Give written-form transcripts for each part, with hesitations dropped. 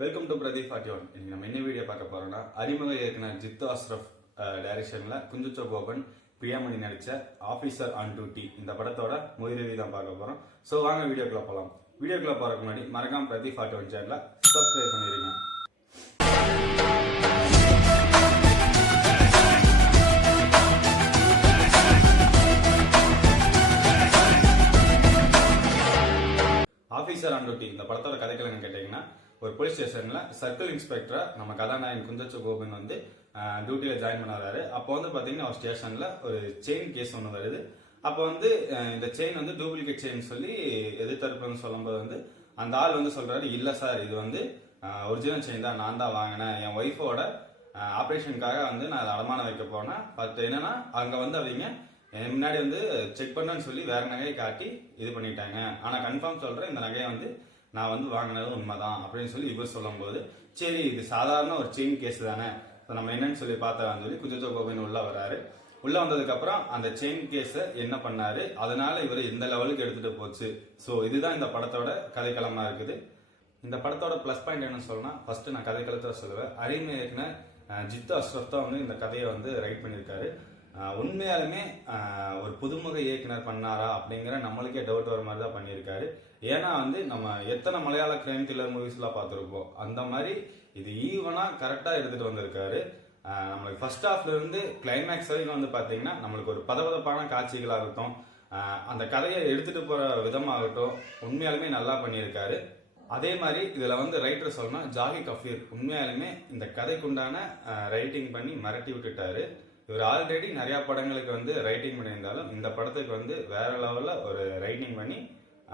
Welcome to Pradeep 41. இன்னைக்கு நம்ம என்ன வீடியோ பார்க்க போறோம்னா, அறிமுக இயக்குனர் ஜித்து அஸ்ரப் டைரக்ஷன்ல குஞ்சுச்சோ கோபன் பிரியாமணி நடிச்ச ஆபீசர் ஆன் டியூட்டி இந்த படத்தோட மூவி ரிவ்யூ தான் பார்க்க போறோம். ஸோ வாங்க வீடியோக்குள்ள போகலாம். வீடியோக்குள்ள போறதுக்கு முன்னாடி மறக்காம பிரதீப் 41 சேனலை சப்ஸ்கிரைப் பண்ணிடுங்க. ஆபீசர் ஆன் டியூட்டி இந்த படத்தோட கதைகள் என்ன கேட்டீங்கன்னா, ஒரு போலீஸ் ஸ்டேஷன்ல சர்க்கிள் இன்ஸ்பெக்டரா நம்ம கதாநாயகன் குஞ்சச்சோ கோபன் வந்து டியூட்டியில ஜாயின் பண்ண வராரு. அப்போ வந்து பாத்தீங்கன்னா ஒரு ஸ்டேஷன்ல ஒரு செயின் கேஸ் ஒன்று வருது. அப்போ வந்து இந்த செயின் வந்து டூப்ளிகேட் செயின் சொல்லி எதிர்த்தரப்புன்னு சொல்லும்போது வந்து அந்த ஆள் வந்து சொல்றாரு, இல்ல சார் இது வந்து ஒரிஜினல் செயின் தான், நான் தான் வாங்கினேன், என் ஒய்ஃபோட ஆப்ரேஷனுக்காக வந்து நான் அதை அடமானம் வைக்க போனேன். பட் என்னன்னா அங்க வந்து அவங்க முன்னாடி வந்து செக் பண்ணன்னு சொல்லி வேற நகையை காட்டி இது பண்ணிட்டாங்க. ஆனா கன்ஃபார்ம் சொல்றேன், இந்த நகையை வந்து நான் வந்து வாங்கினது உண்மைதான் அப்படின்னு சொல்லி இவர் சொல்லும் போது, சரி இது சாதாரண ஒரு செயின் கேஸ் தானே, நம்ம என்னன்னு சொல்லி பார்த்தலாம்னு சொல்லி குஞ்சச்சோ கோபன் உள்ள வராரு. உள்ள வந்ததுக்கு அப்புறம் அந்த செயின் கேஸ என்ன பண்ணாரு, அதனால இவர் எந்த லெவலுக்கு எடுத்துட்டு போச்சு. ஸோ இதுதான் இந்த படத்தோட கதைக்களமா இருக்குது. இந்த படத்தோட பிளஸ் பாயிண்ட் என்ன சொல்லணும்னா, ஃபர்ஸ்ட் நான் கதைக்களத்தை சொல்லுவேன். அறிமுக இயக்குனர் ஜித்து அஸ்ரப் தான் வந்து இந்த கதையை வந்து ரைட் பண்ணியிருக்காரு. உண்மையாலுமே ஒரு புதுமுக இயக்குனர் பண்ணாரா அப்படிங்கிற நம்மளுக்கே டவுட் வர மாதிரி தான் பண்ணியிருக்காரு. ஏன்னா வந்து நம்ம எத்தனை மலையாள கிரைம் த்ரில்லர் மூவிஸ்லாம் பார்த்துருப்போம், அந்த மாதிரி இது ஈவனா கரெக்டா எடுத்துட்டு வந்திருக்காரு. நம்மளுக்கு ஃபர்ஸ்ட் ஹாஃப்ல இருந்து கிளைமேக்ஸ் வரைக்கும் வந்து பாத்தீங்கன்னா நம்மளுக்கு ஒரு பதபதப்பான காட்சிகளாகட்டும், அந்த கதையை எடுத்துட்டு போற விதமாகட்டும் உண்மையாலுமே நல்லா பண்ணியிருக்காரு. அதே மாதிரி இதுல வந்து ரைட்டர் சொல்லணும் ஜாகி கஃபீர் உண்மையாலுமே இந்த கதைக்குண்டான ரைட்டிங் பண்ணி மிரட்டி விட்டுட்டாரு. இவர் ஆல்ரெடி நிறைய படங்களுக்கு வந்து ரைட்டிங் பண்ணியிருந்தாலும் இந்த படத்துக்கு வந்து வேற லெவல்ல ஒரு ரைட்டிங் பண்ணி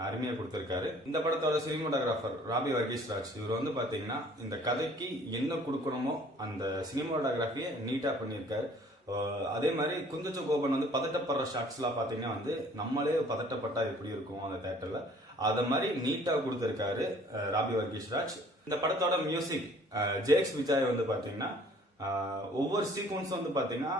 அருமையா கொடுத்திருக்காரு. இந்த படத்தோட சினிமாட்டோகிராஃபர் ராபி வர்கீஸ் ராஜ், இவர் வந்து பாத்தீங்கன்னா இந்த கதைக்கு என்ன கொடுக்கணுமோ அந்த சினிமாட்டோகிராஃபியை நீட்டா பண்ணியிருக்காரு. அதே மாதிரி குஞ்சச்சோ கோபன் வந்து பதட்டப்படுற ஷாட்ஸ் எல்லாம் பாத்தீங்கன்னா வந்து நம்மளே பதட்டப்பட்டா எப்படி இருக்கும் அந்த தேட்டர்ல, அத மாதிரி நீட்டா கொடுத்திருக்காரு ராபி வர்கீஸ் ராஜ். இந்த படத்தோட மியூசிக் ஜேக்ஸ் விஜய் வந்து பாத்தீங்கன்னா ஒவ்வொரு சீக்வன்ஸும் வந்து பாத்தீங்கன்னா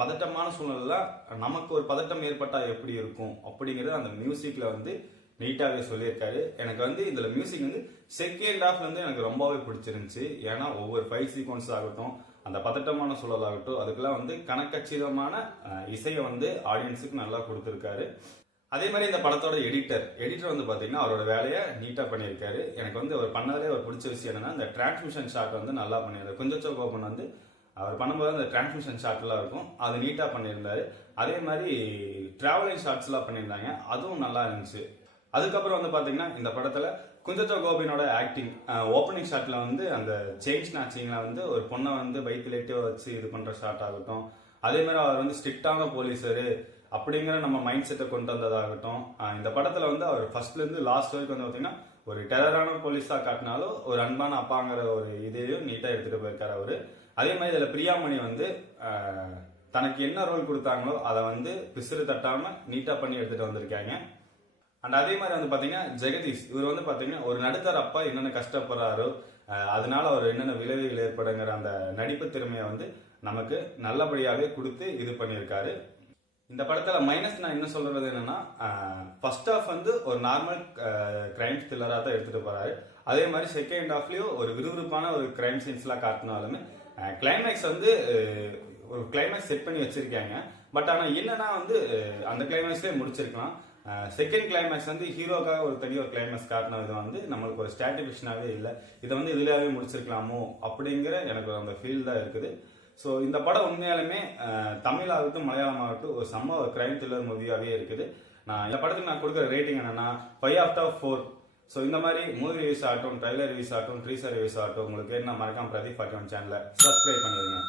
பதட்டமான சூழ்நிலை நமக்கு ஒரு பதட்டம் ஏற்பட்டா எப்படி இருக்கும் அப்படிங்கறது அந்த மியூசிக்ல வந்து நீட்டாவே சொல்லியிருக்காரு. எனக்கு வந்து இதுல மியூசிக் வந்து செகண்ட் ஹாஃப்ல இருந்து எனக்கு ரொம்பவே பிடிச்சிருந்துச்சு. ஏன்னா ஒவ்வொரு ஃபைட் சீக்வன்ஸ் ஆகட்டும், அந்த பதட்டமான சூழல் ஆகட்டும், அதுக்கெல்லாம் வந்து கணக்கச்சிதமான இசையை வந்து ஆடியன்ஸுக்கு நல்லா கொடுத்திருக்காரு. அதே மாதிரி இந்த படத்தோட எடிட்டர் வந்து பாத்தீங்கன்னா அவரோட வேலையை நீட்டா பண்ணியிருக்காரு. எனக்கு வந்து அவர் பண்ணதுலேயே ஒரு பிடிச்ச விஷயம் என்னன்னா, இந்த டிரான்ஸ்மிஷன் ஷாட் வந்து நல்லா பண்ணியிருந்தாரு. குஞ்சச்சோ கோபன் வந்து அவர் பண்ணும்போது அந்த டிரான்ஸ்மிஷன் ஷாட் எல்லாம் இருக்கும், அது நீட்டா பண்ணியிருந்தாரு. அதே மாதிரி டிராவலிங் ஷாட்ஸ் எல்லாம் பண்ணியிருந்தாங்க, அதுவும் நல்லா இருந்துச்சு. அதுக்கப்புறம் வந்து பாத்தீங்கன்னா இந்த படத்துல குஞ்சச்சோ கோபனோட ஆக்டிங் ஓப்பனிங் ஷாட்ல வந்து அந்த செயின் ஸ்நாச்சிங்ல வந்து ஒரு பொண்ணை வந்து பைக்லேட்டே வச்சு இது பண்ற ஷாட் ஆகட்டும், அதே மாதிரி அவர் வந்து ஸ்ட்ரிக்டான போலீஸரு அப்படிங்கிற நம்ம மைண்ட் செட்டை கொண்டு வந்ததாகட்டும், இந்த படத்துல வந்து அவர் ஃபர்ஸ்ட்ல இருந்து லாஸ்ட் வரைக்கும் வந்து பாத்தீங்கன்னா ஒரு டெரரான போலீஸா காட்டினாலும் ஒரு அன்பான அப்பாங்கிற ஒரு இதையும் நீட்டா எடுத்துட்டு போயிருக்காரு அவரு. அதே மாதிரி இதுல பிரியாமணி வந்து தனக்கு என்ன ரோல் கொடுத்தாங்களோ அதை வந்து பிசுறு தட்டாம நீட்டா பண்ணி எடுத்துட்டு வந்திருக்காங்க. அண்ட் அதே மாதிரி வந்து பாத்தீங்கன்னா ஜெகதீஷ், இவர் வந்து பாத்தீங்கன்னா ஒரு நடுத்தர அப்பா என்னென்ன கஷ்டப்படுறாரோ அதனால அவர் என்னென்ன விளைவுகள் ஏற்படுங்கிற அந்த நடிப்பு திறமையை வந்து நமக்கு நல்லபடியாவே கொடுத்து இது பண்ணியிருக்காரு. இந்த படத்துல மைனஸ் நான் என்ன சொல்றது என்னன்னா, ஃபர்ஸ்ட் ஹாஃப் வந்து ஒரு நார்மல் கிரைம் த்ரில்லரா தான் எடுத்துட்டு போறாரு. அதே மாதிரி செகண்ட் ஹாஃப்லயும் ஒரு விறுவிறுப்பான ஒரு கிரைம் சீன்ஸ் எல்லாம் காட்டினாலுமே கிளைமேக்ஸ் வந்து ஒரு கிளைமேக்ஸ் செட் பண்ணி வச்சிருக்காங்க. பட் ஆனா என்னன்னா வந்து அந்த கிளைமேக்ஸ்லயே முடிச்சிருக்கலாம். செகண்ட் கிளைமேக்ஸ் வந்து ஹீரோக்காக ஒரு தனி ஒரு கிளைமேக்ஸ் காட்டின விதம் வந்து நம்மளுக்கு ஒரு ஸ்டாட்டிஃபிகேஷனாவே இல்லை, இதை வந்து இதுலயாவே முடிச்சிருக்கலாமோ அப்படிங்கிற எனக்கு அந்த ஃபீல் தான் இருக்குது. ஸோ இந்த படம் உண்மையாலுமே தமிழ் ஆகட்டும் மலையாளம் ஆகட்டும் ஒரு செம்ம ஒரு கிரைம் த்ரில்லர் மூவியாவே இருக்குது. நான் இந்த படத்துக்கு நான் கொடுக்குற ரேட்டிங் என்னன்னா 5/4. ஸோ இந்த மாதிரி மூவி ரிவ்யூஸ் ஆகட்டும், ட்ரைலர் ரிவ்யூஸ் ஆகட்டும், ட்ரீசர் ரிவ்யூஸ் ஆகட்டும் உங்களுக்கு என்ன மறக்காம பிரதீப் 41 சேனலை சப்ஸ்கிரைப் பண்ணிடுங்க.